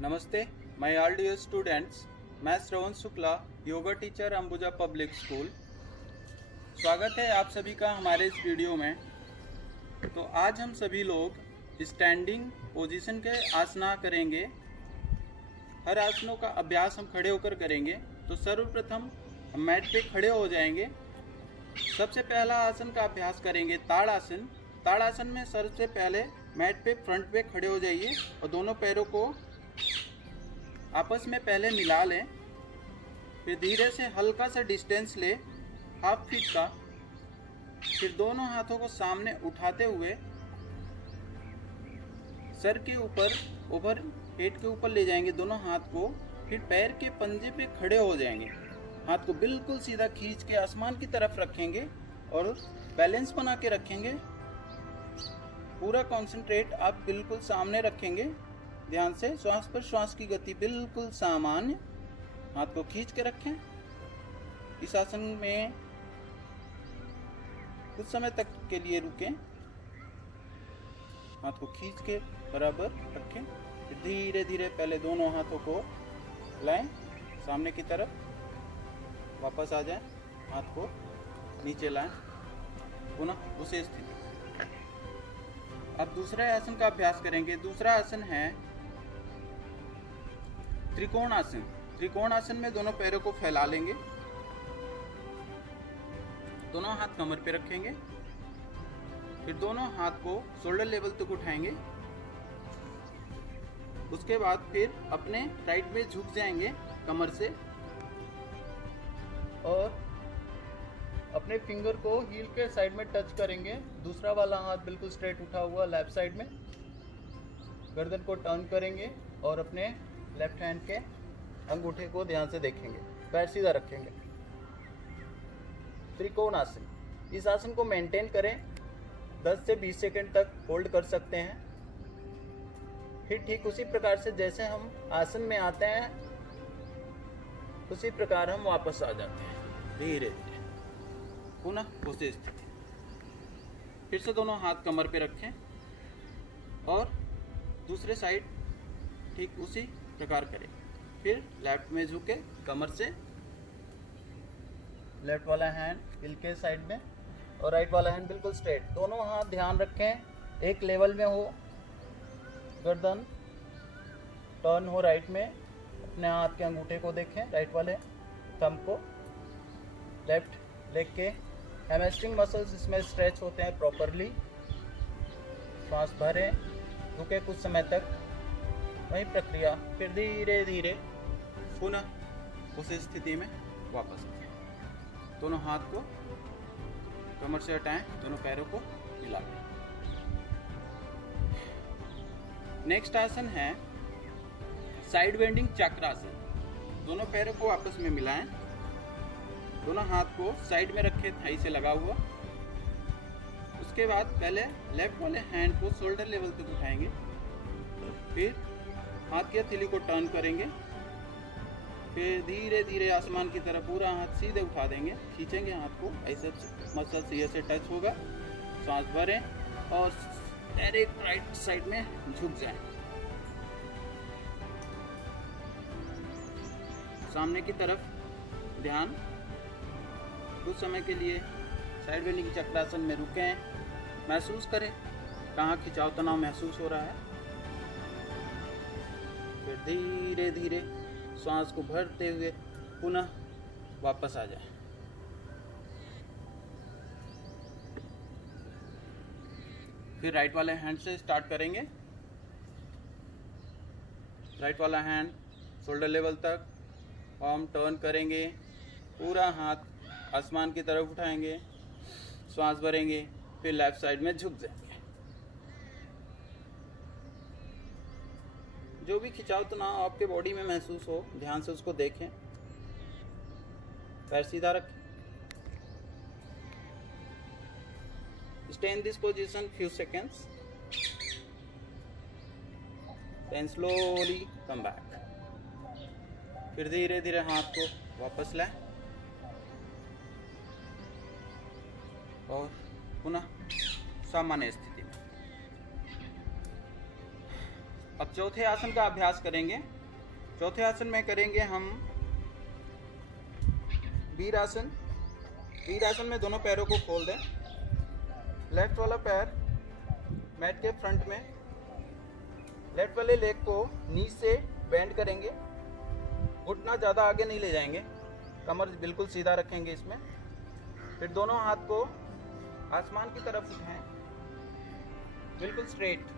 नमस्ते my all dear students. मैं Shravan Shukla, yoga teacher Ambuja public school. स्वागत है आप सभी का हमारे इस वीडियो में। तो आज हम सभी लोग स्टैंडिंग पोजीशन के आसना करेंगे। हर आसनों का अभ्यास हम खड़े होकर करेंगे। तो सर्वप्रथम हम मैट पे खड़े हो जाएंगे। सबसे पहला आसन का अभ्यास करेंगे ताड़ासन। ताड़ासन में सबसे पहले मैट पे फ्रंट पे खड़े हो जाइए और दोनों पैरों को आपस में पहले मिला लें। फिर धीरे से हल्का सा डिस्टेंस ले, हाफ फीट का। फिर दोनों हाथों को सामने उठाते हुए सर के ऊपर ओवर हेड के ऊपर ले जाएंगे दोनों हाथ को। फिर पैर के पंजे पे खड़े हो जाएंगे। हाथ को बिल्कुल सीधा खींच के आसमान की तरफ रखेंगे और बैलेंस बना के रखेंगे। पूरा कंसंट्रेट आप बिल्कुल सामने रखेंगे। ध्यान से श्वास पर श्वास की गति बिल्कुल सामान्य। हाथ को खींच के रखें। इस आसन में कुछ समय तक के लिए रुकें। हाथ को खींच के बराबर रखें। फिर धीरे धीरे पहले दोनों हाथों को लाएं सामने की तरफ, वापस आ जाएं। हाथ को नीचे लाएं, पुनः उसी स्थिति। अब दूसरे आसन का अभ्यास करेंगे। दूसरा आसन है त्रिकोण आसन। त्रिकोण आसन में दोनों पैरों को फैला लेंगे। दोनों हाथ कमर पे रखेंगे। फिर दोनों हाथ को शोल्डर लेवल तक उठाएंगे। उसके बाद फिर अपने राइट में झुक जाएंगे कमर से और अपने फिंगर को हील के साइड में टच करेंगे। दूसरा वाला हाथ बिल्कुल स्ट्रेट उठा हुआ लेफ्ट साइड में। गर्दन को टर्न करेंगे और अपने लेफ्ट हैंड के अंगूठे को ध्यान से देखेंगे। पैर सीधा रखेंगे। त्रिकोण आसन। इस आसन को मेंटेन करें। 10 से 20 सेकंड तक होल्ड कर सकते हैं। फिर ठीक उसी प्रकार से जैसे हम आसन में आते हैं उसी प्रकार हम वापस आ जाते हैं धीरे धीरे, पुनः उसी स्थिति। फिर से दोनों हाथ कमर पे रखें और दूसरे साइड ठीक उसी प्रकार करें। फिर लेफ्ट में झुके कमर से, लेफ्ट वाला हैंड हिल के साइड में और राइट वाला हैंड बिल्कुल स्ट्रेट। दोनों हाथ ध्यान रखें एक लेवल में हो। गर्दन टर्न हो राइट में। अपने हाथ के अंगूठे को देखें, राइट वाले थंब को। लेफ्ट लेग के हैमस्ट्रिंग मसल्स इसमें स्ट्रेच होते हैं प्रॉपरली। श्वास भरें, रुके कुछ समय तक, वही प्रक्रिया। फिर धीरे धीरे पुनः उस स्थिति में वापस आए। दोनों हाथ को कमर से हटाएं, दोनों पैरों को मिला लें। नेक्स्ट आसन है साइड बेंडिंग चक्रासन। दोनों पैरों को आपस में मिलाएं। दोनों हाथ को साइड में रखें, थाई से लगा हुआ। उसके बाद पहले लेफ्ट वाले हैंड को शोल्डर लेवल तक उठाएंगे। फिर हाथ की हथेली को टर्न करेंगे। फिर धीरे धीरे आसमान की तरफ पूरा हाथ सीधे उठा देंगे। खींचेंगे हाथ को, ऐसे मसल से ऐसे टच होगा। सांस भरें और डायरेक्ट राइट साइड में झुक जाएं। सामने की तरफ ध्यान। कुछ समय के लिए साइड बेंडिंग चक्रासन में रुकें। महसूस करें कहाँ खिंचाव तनाव महसूस हो रहा है। फिर धीरे धीरे श्वास को भरते हुए पुनः वापस आ जाए। फिर राइट वाले हैंड से स्टार्ट करेंगे। राइट वाला हैंड शोल्डर लेवल तक, पाम टर्न करेंगे। पूरा हाथ आसमान की तरफ उठाएंगे। श्वास भरेंगे। फिर लेफ्ट साइड में झुक जाएंगे। जो भी खिंचाव तनाव आपके बॉडी में महसूस हो, ध्यान से उसको देखें। पैर सीधा रखें। Stay in this position few seconds, then slowly come back। फिर धीरे धीरे हाथ को वापस लाएं और पुनः सामान्य स्थिति में। अब चौथे आसन का अभ्यास करेंगे। चौथे आसन में करेंगे हम वीर आसन। वीर आसन में दोनों पैरों को खोल दें। लेफ्ट वाला पैर मैट के फ्रंट में, लेफ्ट वाले लेग को नी से बेंड करेंगे। घुटना ज़्यादा आगे नहीं ले जाएंगे, कमर बिल्कुल सीधा रखेंगे इसमें। फिर दोनों हाथ को आसमान की तरफ उठाएं, बिल्कुल स्ट्रेट।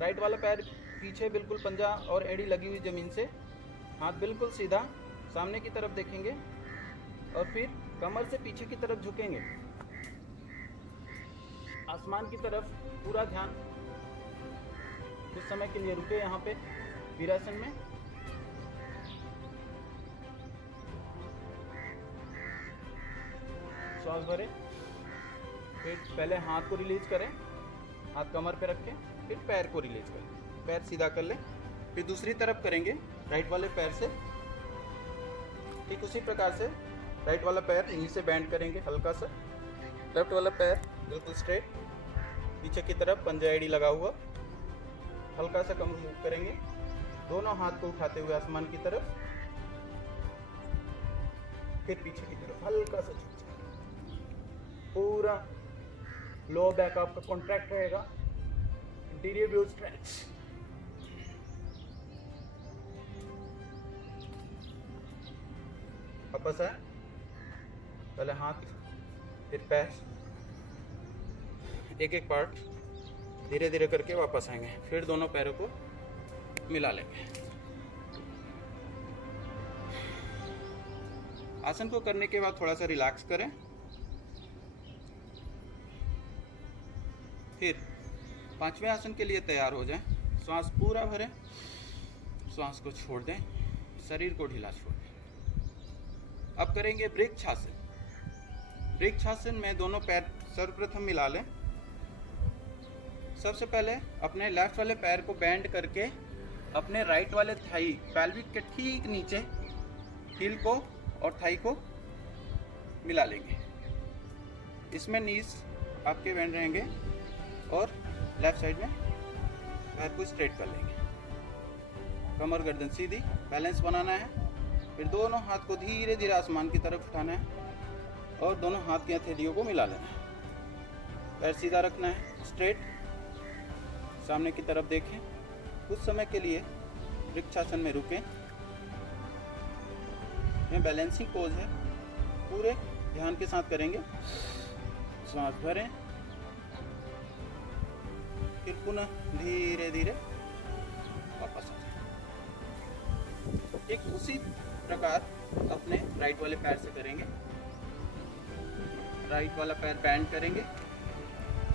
राइट वाला पैर पीछे, बिल्कुल पंजा और एड़ी लगी हुई ज़मीन से, हाथ बिल्कुल सीधा सामने की तरफ देखेंगे और फिर कमर से पीछे की तरफ झुकेंगे, आसमान की तरफ पूरा ध्यान। कुछ समय के लिए रुके यहाँ पे वीरासन में। श्वास भरें, फिर पहले हाथ को रिलीज करें, हाथ कमर पे रखें, फिर पैर को रिलीज करें, पैर सीधा कर लें। फिर दूसरी तरफ करेंगे राइट वाले पैर से। ठीक उसी प्रकार से राइट वाला पैर नी से बैंड करेंगे हल्का सा, लेफ्ट वाला पैर बिल्कुल स्ट्रेट, पीछे की तरफ पंजा एड़ी लगा हुआ, हल्का सा कमर मूव करेंगे, दोनों हाथ को उठाते हुए आसमान की तरफ, फिर पीछे की तरफ हल्का सा झुक जाए। पूरा लो बैक आपका कॉन्ट्रैक्ट रहेगा, इंटीरियर व्यू स्ट्रेच। वापस आए, पहले हाथ फिर पैर, एक एक पार्ट धीरे धीरे करके वापस आएंगे। फिर दोनों पैरों को मिला लेंगे। आसन को करने के बाद थोड़ा सा रिलैक्स करें। फिर पांचवें आसन के लिए तैयार हो जाएं। श्वास पूरा भरें, श्वास को छोड़ दें, शरीर को ढीला छोड़ दें। अब करेंगे वृक्षासन। वृक्षासन में दोनों पैर सर्वप्रथम मिला लें। सबसे पहले अपने लेफ्ट वाले पैर को बेंड करके अपने राइट वाले थाई, पैल्विक के ठीक नीचे हील को और थाई को मिला लेंगे। इसमें नीज आपके बेंड रहेंगे और लेफ्ट साइड में पैर को स्ट्रेट कर लेंगे। कमर गर्दन सीधी, बैलेंस बनाना है। फिर दोनों हाथ को धीरे धीरे आसमान की तरफ उठाना है और दोनों हाथ की हथेलियों को मिला लेना है। पैर सीधा रखना है, स्ट्रेट, सामने की तरफ देखें। कुछ समय के लिए वृक्षासन में रुकें। यह बैलेंसिंग पोज है, पूरे ध्यान के साथ करेंगे। श्वास भरें, फिर पुनः धीरे धीरे वापस आ जाए। एक उसी प्रकार अपने राइट वाले पैर से करेंगे। राइट वाला पैर बैंड करेंगे,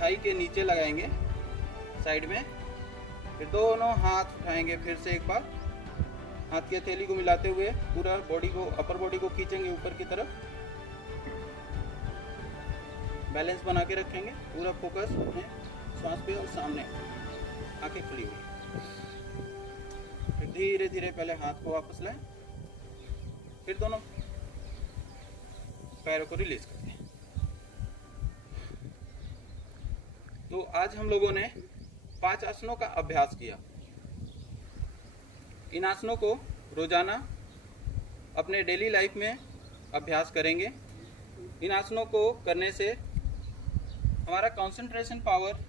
थाई के नीचे लगाएंगे साइड में, फिर दोनों हाथ उठाएंगे। फिर से एक बार हाथ की हथेली को मिलाते हुए पूरा बॉडी को, अपर बॉडी को खींचेंगे ऊपर की तरफ, बैलेंस बना के रखेंगे। पूरा फोकस अपने श्वास पे और सामने, आंखें खुली हुई। फिर धीरे धीरे पहले हाथ को वापस लाएं, फिर दोनों पैरों को रिलीज कर दें। तो आज हम लोगों ने 5 आसनों का अभ्यास किया। इन आसनों को रोजाना अपने डेली लाइफ में अभ्यास करेंगे। इन आसनों को करने से हमारा कंसंट्रेशन पावर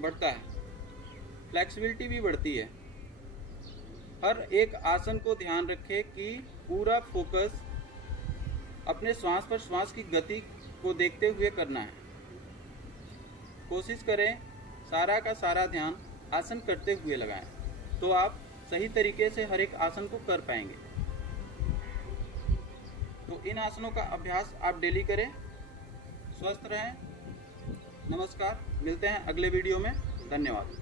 बढ़ता है, फ्लेक्सिबिलिटी भी बढ़ती है। हर एक आसन को ध्यान रखें कि पूरा फोकस अपने श्वास पर, श्वास की गति को देखते हुए करना है। कोशिश करें सारा का सारा ध्यान आसन करते हुए लगाएं, तो आप सही तरीके से हर एक आसन को कर पाएंगे। तो इन आसनों का अभ्यास आप डेली करें। स्वस्थ रहें। नमस्कार, मिलते हैं अगले वीडियो में। धन्यवाद।